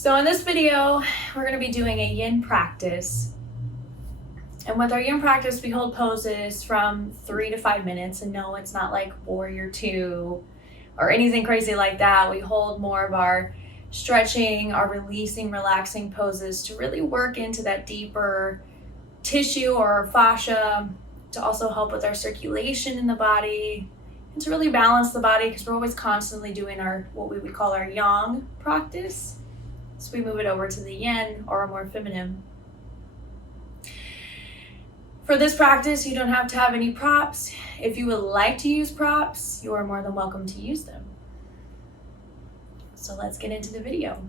So in this video, we're going to be doing a yin practice. And with our yin practice, we hold poses from 3 to 5 minutes. And no, it's not like warrior 2 or anything crazy like that. We hold more of our stretching, our releasing, relaxing poses to really work into that deeper tissue or fascia, to also help with our circulation in the body and to really balance the body, because we're always constantly doing our what we would call our yang practice. So we move it over to the yin, or a more feminine. For this practice, you don't have to have any props. If you would like to use props, you are more than welcome to use them. So let's get into the video.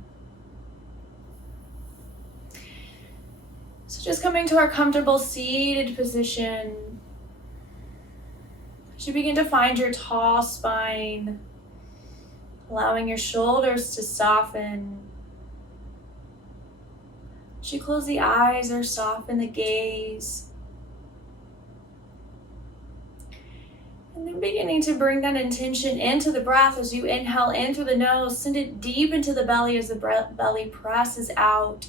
So just coming to our comfortable seated position, as you begin to find your tall spine, allowing your shoulders to soften. As you close the eyes or soften the gaze. And then beginning to bring that intention into the breath as you inhale in through the nose, send it deep into the belly as the belly presses out.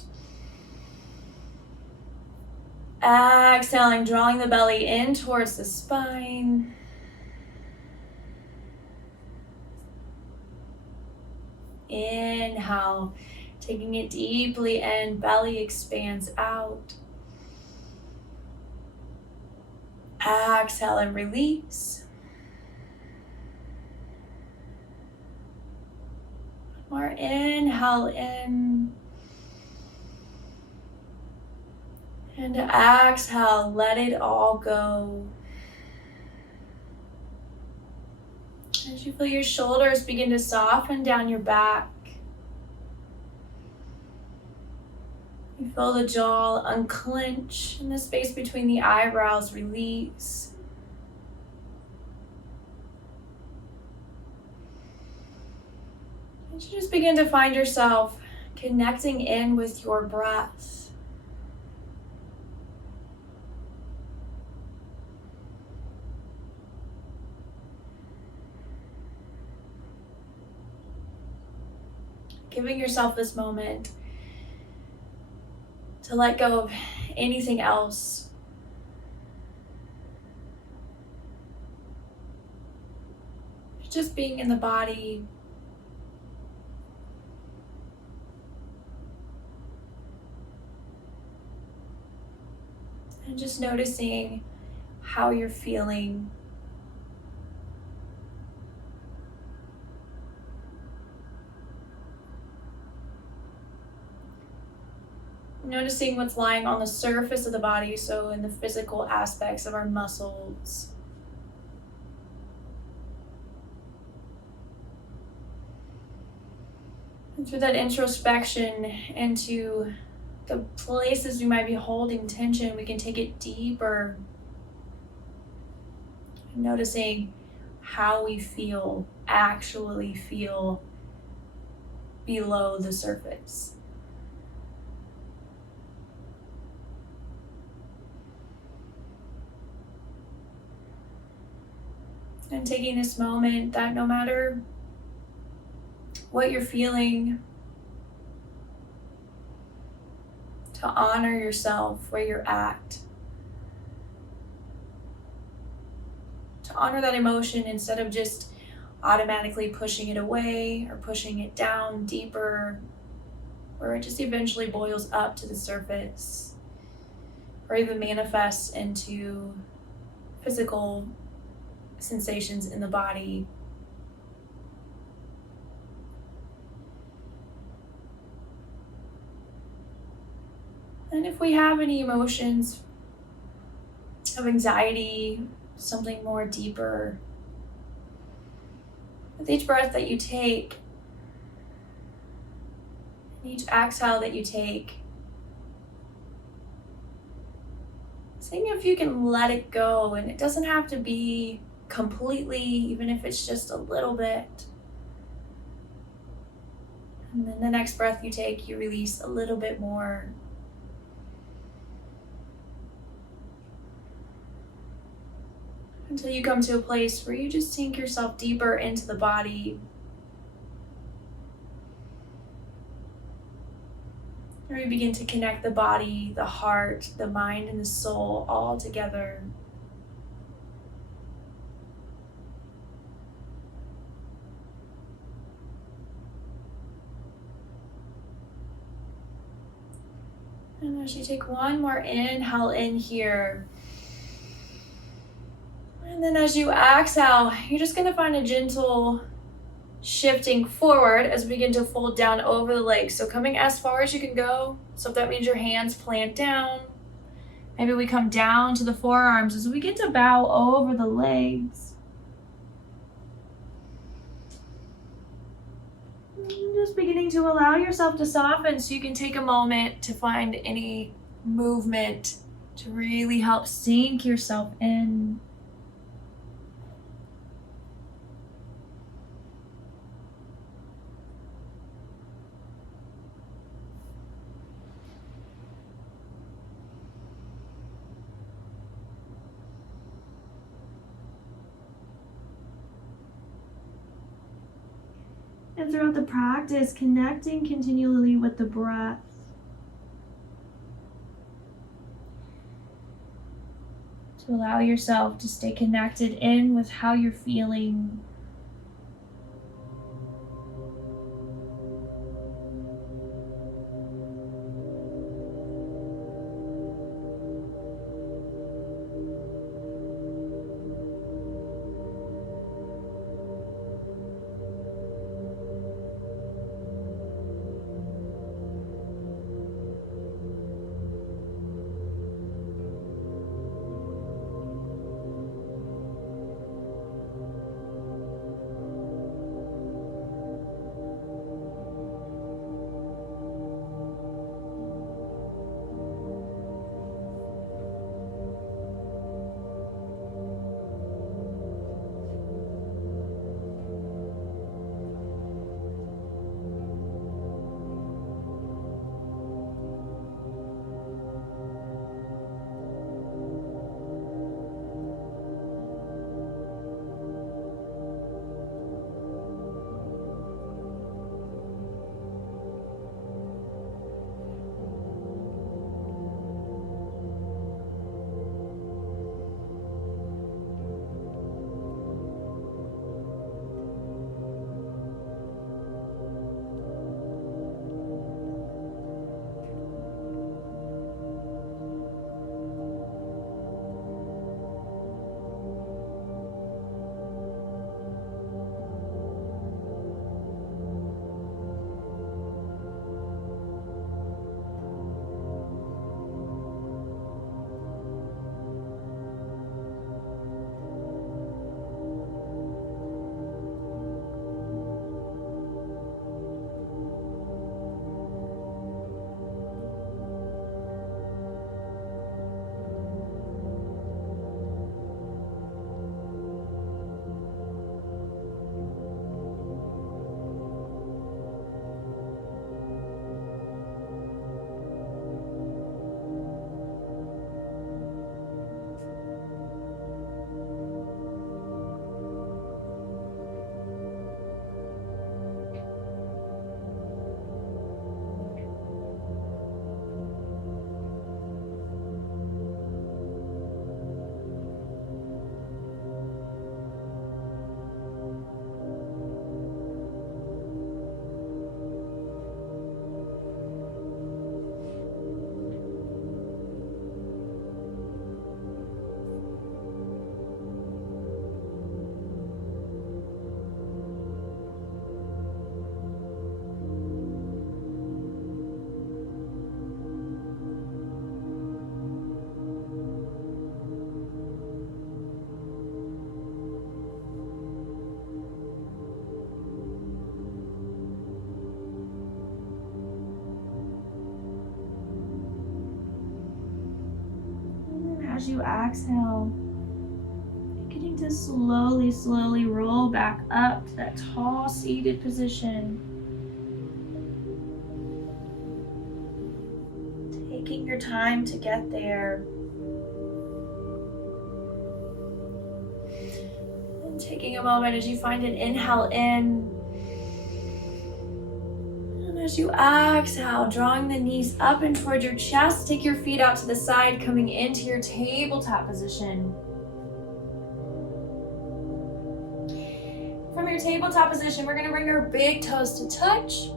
Exhaling, drawing the belly in towards the spine. Inhale, taking it deeply in, belly expands out. Exhale and release. More inhale in. And exhale, let it all go. As you feel your shoulders begin to soften down your back. You feel the jaw unclench and the space between the eyebrows release. And you just begin to find yourself connecting in with your breath. Giving yourself this moment to let go of anything else. Just being in the body. And just noticing how you're feeling. Noticing what's lying on the surface of the body, so in the physical aspects of our muscles. And through that introspection into the places we might be holding tension, we can take it deeper. Noticing how we actually feel below the surface. And taking this moment that no matter what you're feeling, to honor yourself where you're at. To honor that emotion instead of just automatically pushing it away or pushing it down deeper, where it just eventually boils up to the surface or even manifests into physical sensations in the body. And if we have any emotions of anxiety, something more deeper, with each breath that you take, and each exhale that you take, seeing if you can let it go. And it doesn't have to be completely, even if it's just a little bit. And then the next breath you take, you release a little bit more. Until you come to a place where you just sink yourself deeper into the body. where we begin to connect the body, the heart, the mind, and the soul all together. And as you take one more inhale in here, and then as you exhale, you're just going to find a gentle shifting forward as we begin to fold down over the legs. So coming as far as you can go. So if that means your hands plant down, maybe we come down to the forearms as we get to bow over the legs. Just beginning to allow yourself to soften so you can take a moment to find any movement to really help sink yourself in. And throughout the practice, connecting continually with the breath. To allow yourself to stay connected in with how you're feeling. As you exhale, beginning to slowly roll back up to that tall seated position. Taking your time to get there. And taking a moment as you find an inhale in. And As you exhale, drawing the knees up and towards your chest, take your feet out to the side, coming into your tabletop position. From your tabletop position, we're going to bring our big toes to touch.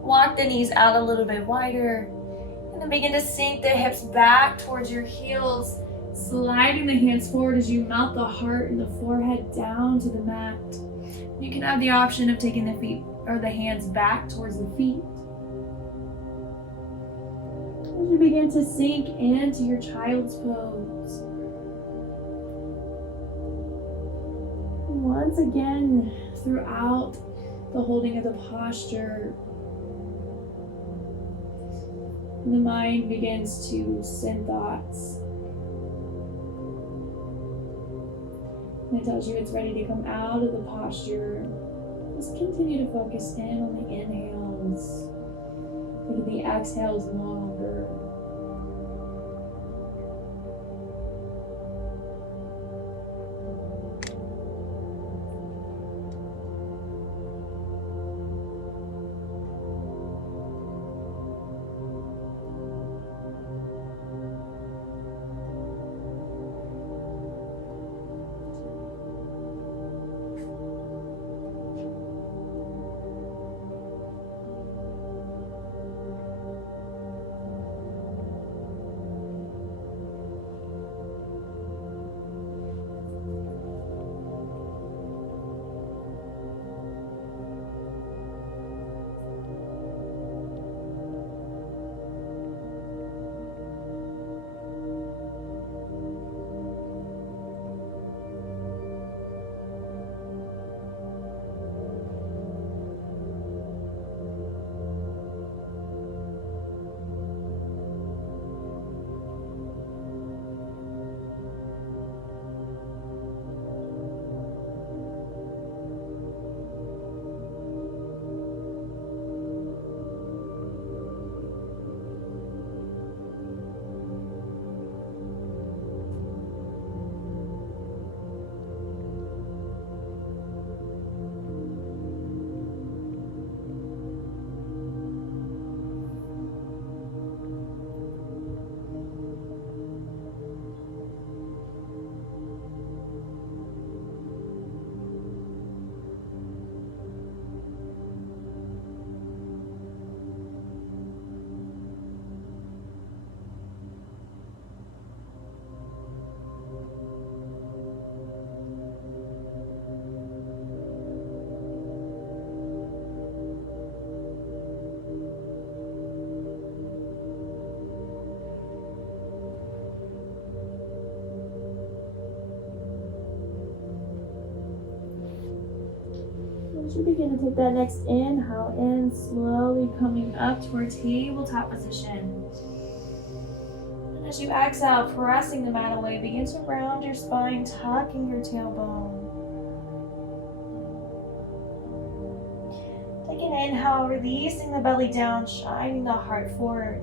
Walk the knees out a little bit wider. And then begin to sink the hips back towards your heels, sliding the hands forward as you melt the heart and the forehead down to the mat. You can have the option of taking the feet or the hands back towards the feet. As you begin to sink into your child's pose. And once again, throughout the holding of the posture, the mind begins to send thoughts. And it tells you it's ready to come out of the posture. Just continue to focus in on the inhales. Make the exhales longer. As you begin to take that next inhale in, slowly coming up to our tabletop position. And as you exhale, pressing the mat away, begin to round your spine, tucking your tailbone. Take an inhale, releasing the belly down, shining the heart forward.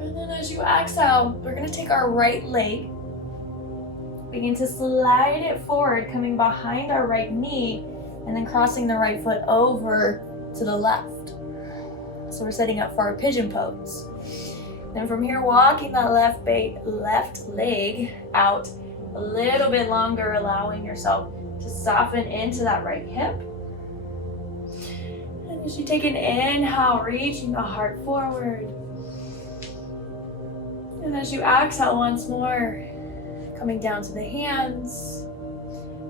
And then as you exhale, we're going to take our right leg, begin to slide it forward, coming behind our right knee, and then crossing the right foot over to the left. So we're setting up for our pigeon pose. Then from here, walking that left leg out a little bit longer, allowing yourself to soften into that right hip. And as you take an inhale, reaching the heart forward. And as you exhale once more, coming down to the hands,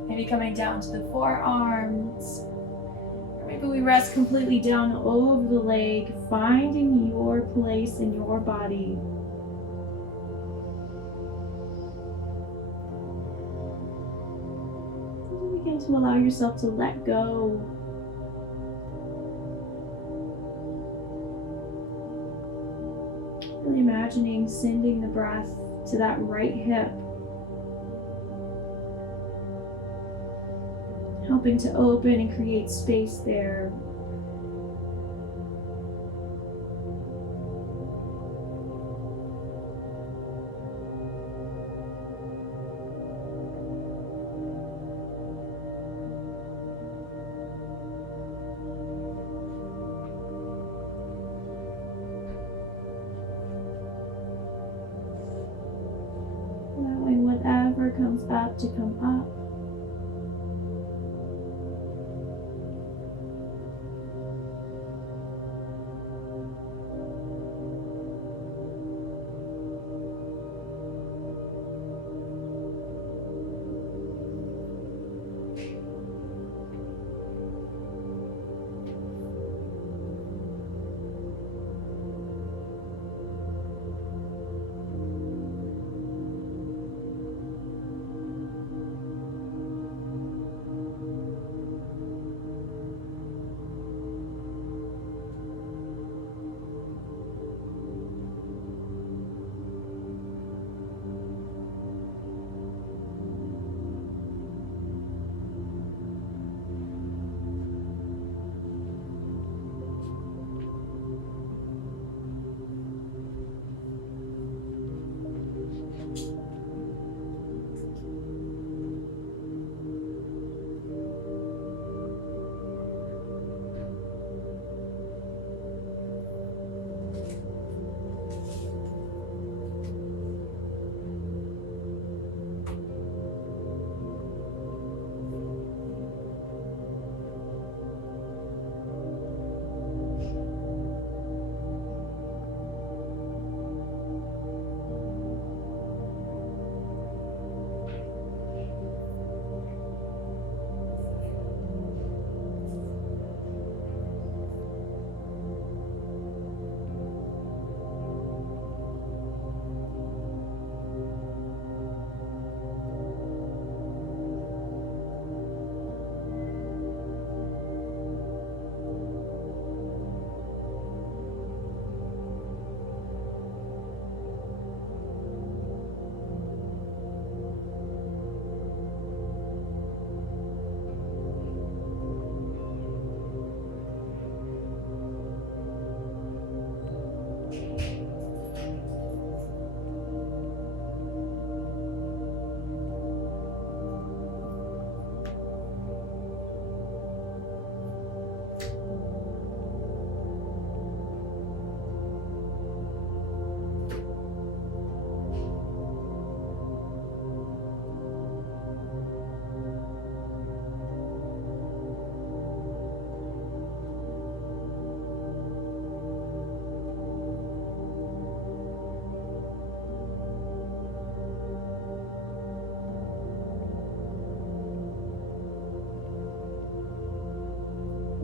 maybe coming down to the forearms, or maybe we rest completely down over the leg, finding your place in your body. And begin to allow yourself to let go. Really imagining sending the breath to that right hip, helping to open and create space there. comes up to come up.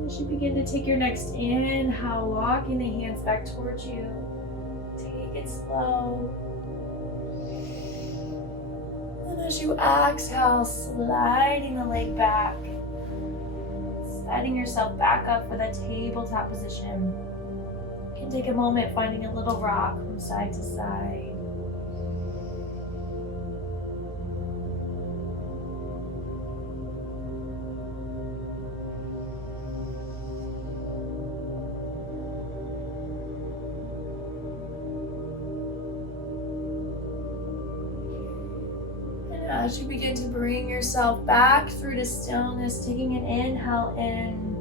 As you begin to take your next inhale, walking the hands back towards you. Take it slow. And as you exhale, sliding the leg back. Setting yourself back up for that tabletop position. You can take a moment finding a little rock from side to side. As you begin to bring yourself back through to stillness, taking an inhale in.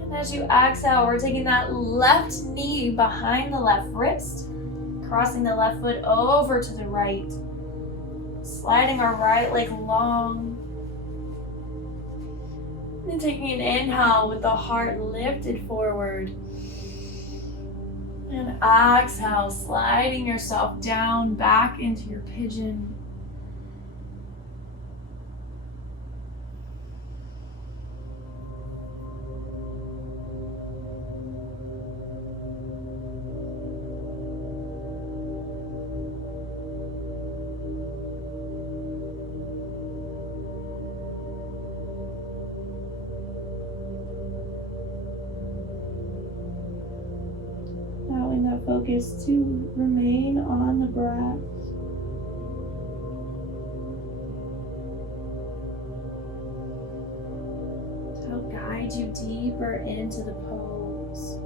And as you exhale, we're taking that left knee behind the left wrist, crossing the left foot over to the right, sliding our right leg long. And taking an inhale with the heart lifted forward. And exhale, sliding yourself down back into your pigeon. Focus to remain on the breath. To help guide you deeper into the pose.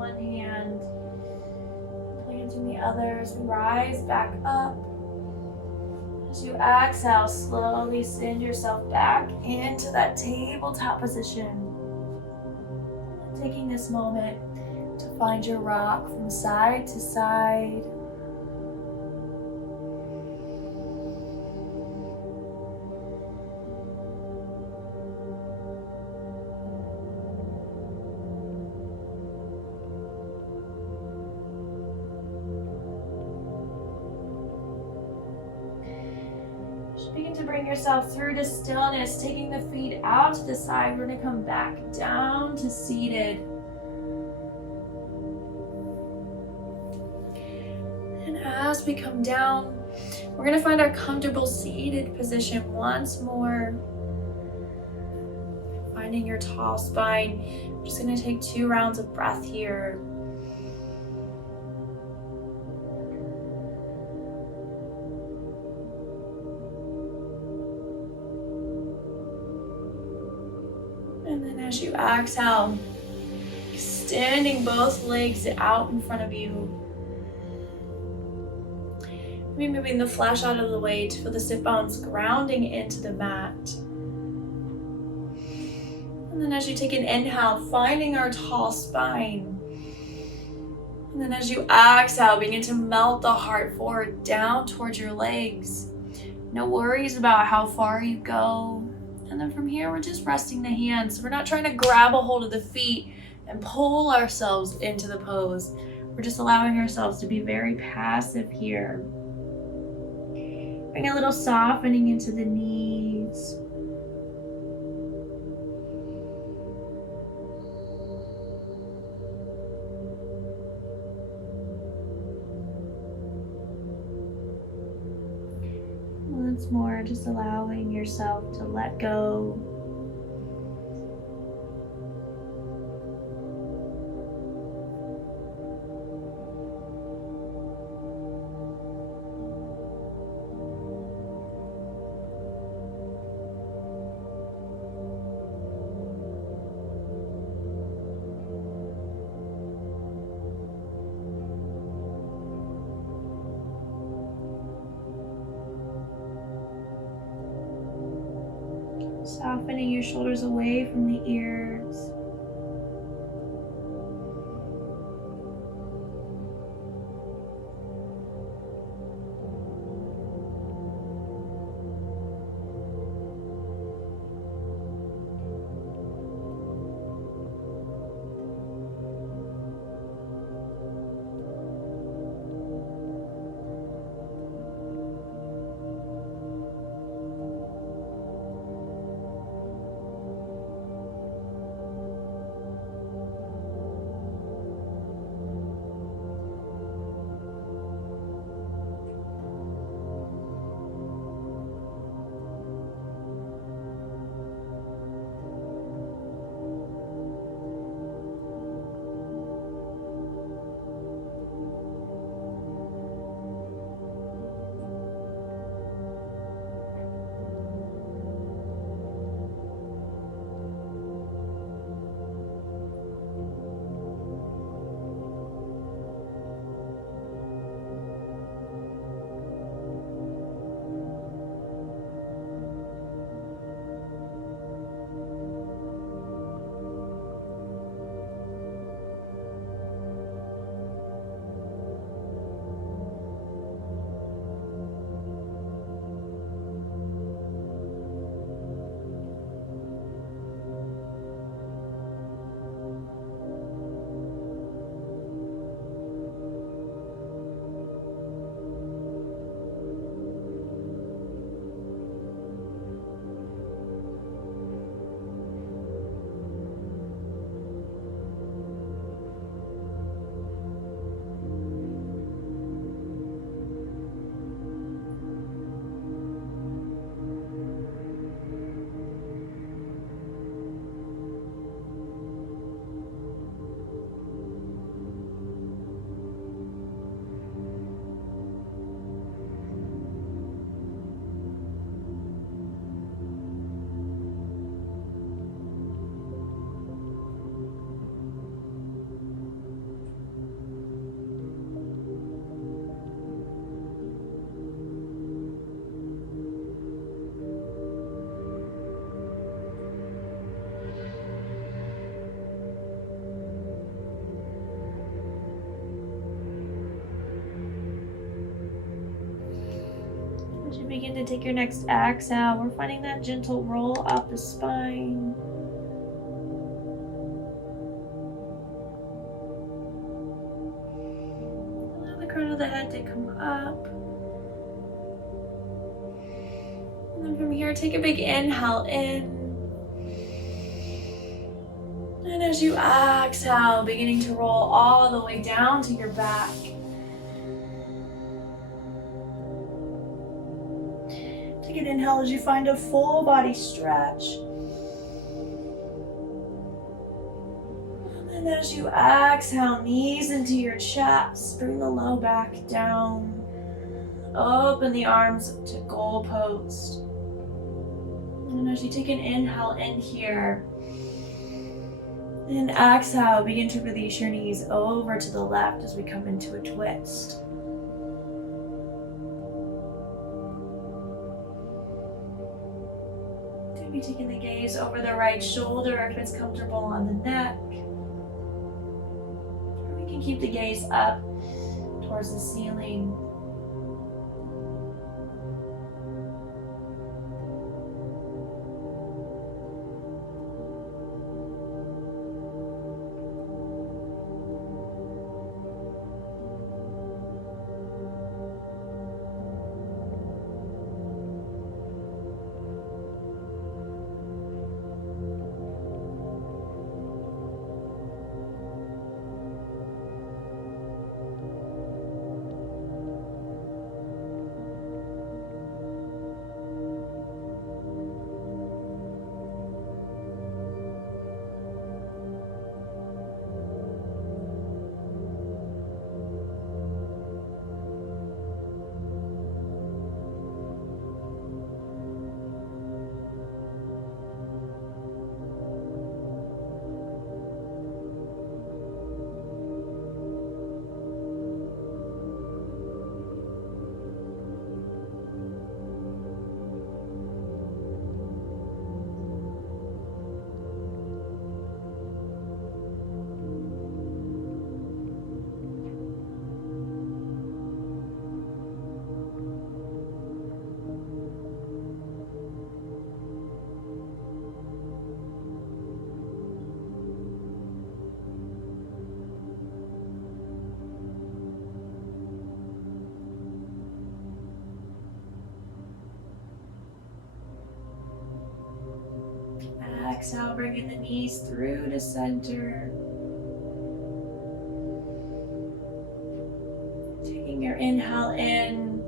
one hand, planting the other as we rise back up. As you exhale, slowly send yourself back into that tabletop position. Taking this moment to find your rock from side to side. Begin to bring yourself through to stillness, taking the feet out to the side. We're going to come back down to seated. And as we come down, we're going to find our comfortable seated position once more. Finding your tall spine. I'm just going to take 2 rounds of breath here. And then as you exhale, extending both legs out in front of you. Maybe moving the flesh out of the way to feel the sit bones grounding into the mat. And then as you take an inhale, finding our tall spine. And then as you exhale, begin to melt the heart forward down towards your legs. No worries about how far you go. And then from here, we're just resting the hands. We're not trying to grab a hold of the feet and pull ourselves into the pose. We're just allowing ourselves to be very passive here. Bring a little softening into the knees. Once more, just allowing yourself to let go. Softening your shoulders away from the ears. begin to take your next exhale. We're finding that gentle roll up the spine. Allow the crown of the head to come up. And then from here, take a big inhale in. And as you exhale, beginning to roll all the way down to your back. Take an inhale as you find a full body stretch. And as you exhale, knees into your chest, bring the low back down. Open the arms to goal post. And as you take an inhale in here, and exhale, begin to release your knees over to the left as we come into a twist. Maybe taking the gaze over the right shoulder if it's comfortable on the neck. Or we can keep the gaze up towards the ceiling. Exhale, bringing the knees through to center. Taking your inhale in.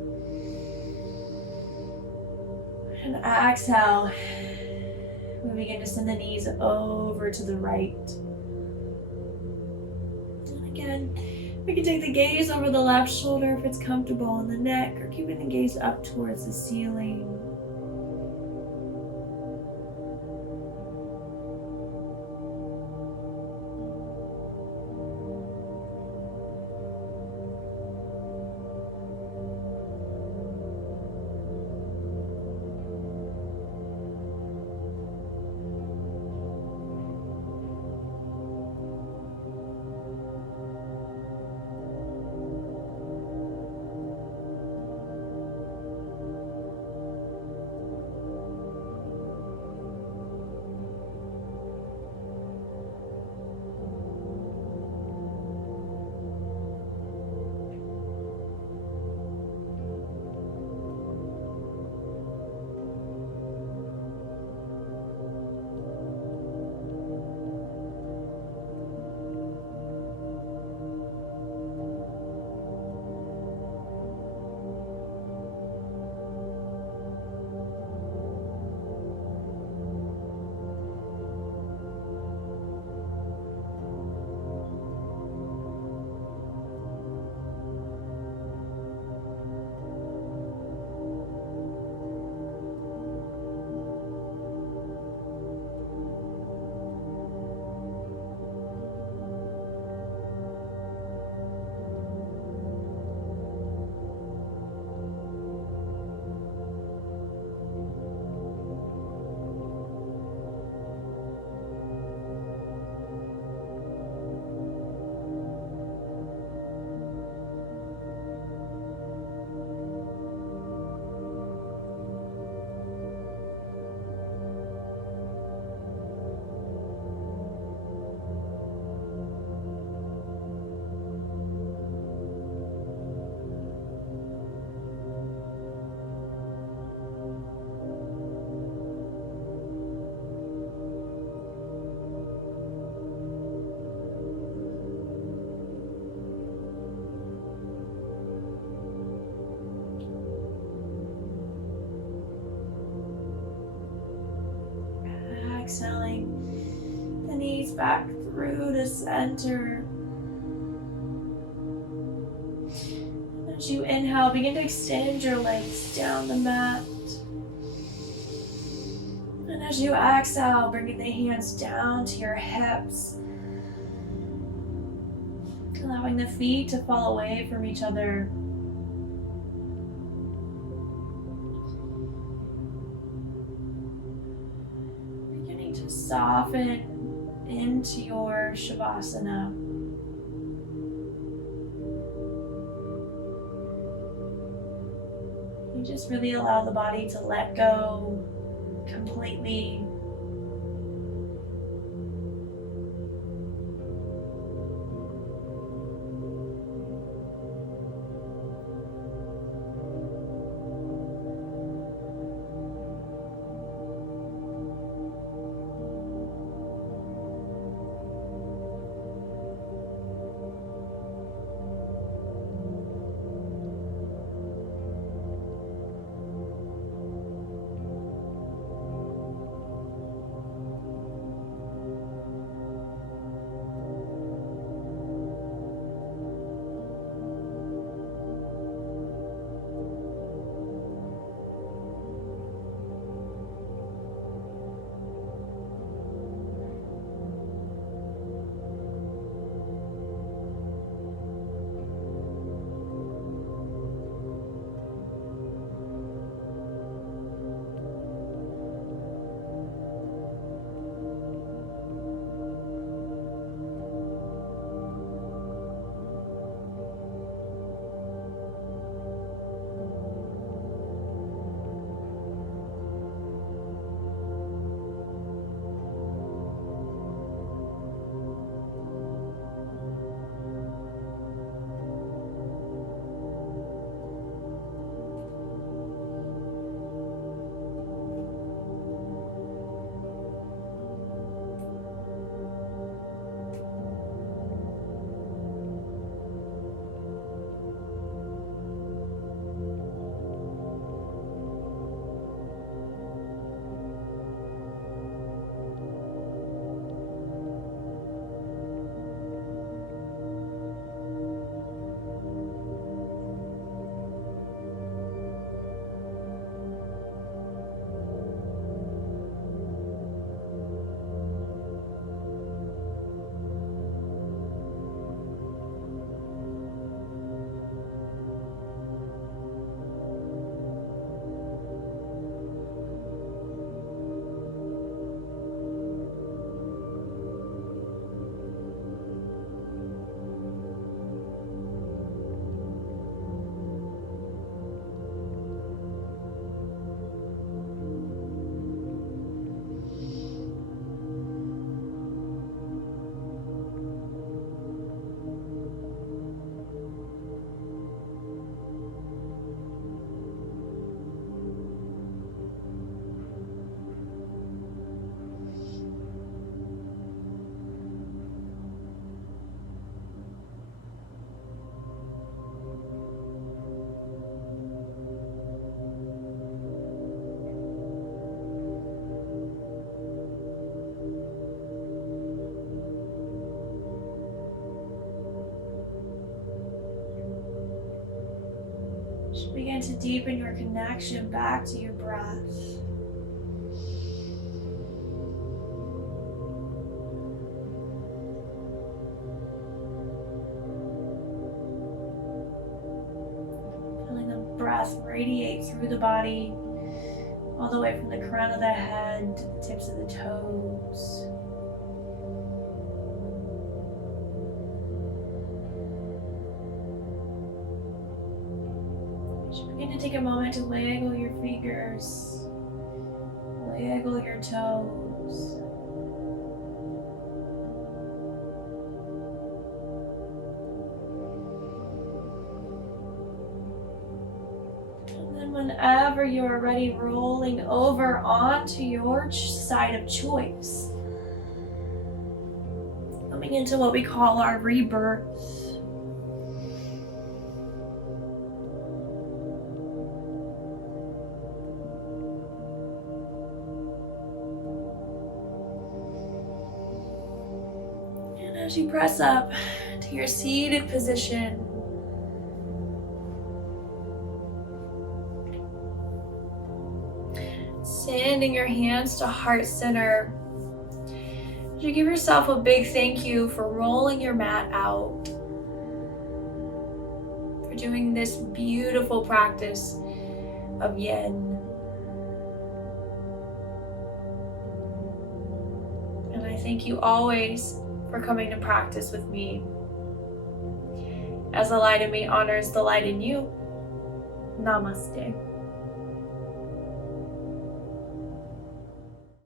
And exhale, we begin to send the knees over to the right. And again, we can take the gaze over the left shoulder if it's comfortable on the neck, or keeping the gaze up towards the ceiling. back through to center. As you inhale, begin to extend your legs down the mat. And as you exhale, bringing the hands down to your hips, allowing the feet to fall away from each other. Beginning to soften into your Shavasana. You just really allow the body to let go completely. Begin to deepen your connection back to your breath. Feeling the breath radiate through the body, all the way from the crown of the head to the tips of the toes. Begin to take a moment to wiggle your fingers, wiggle your toes. And then whenever you are ready, rolling over onto your side of choice. Coming into what we call our rebirth. As you press up to your seated position, sending your hands to heart center. As you give yourself a big thank you for rolling your mat out, for doing this beautiful practice of yin. And I thank you always for coming to practice with me. As the light in me honors the light in you. Namaste.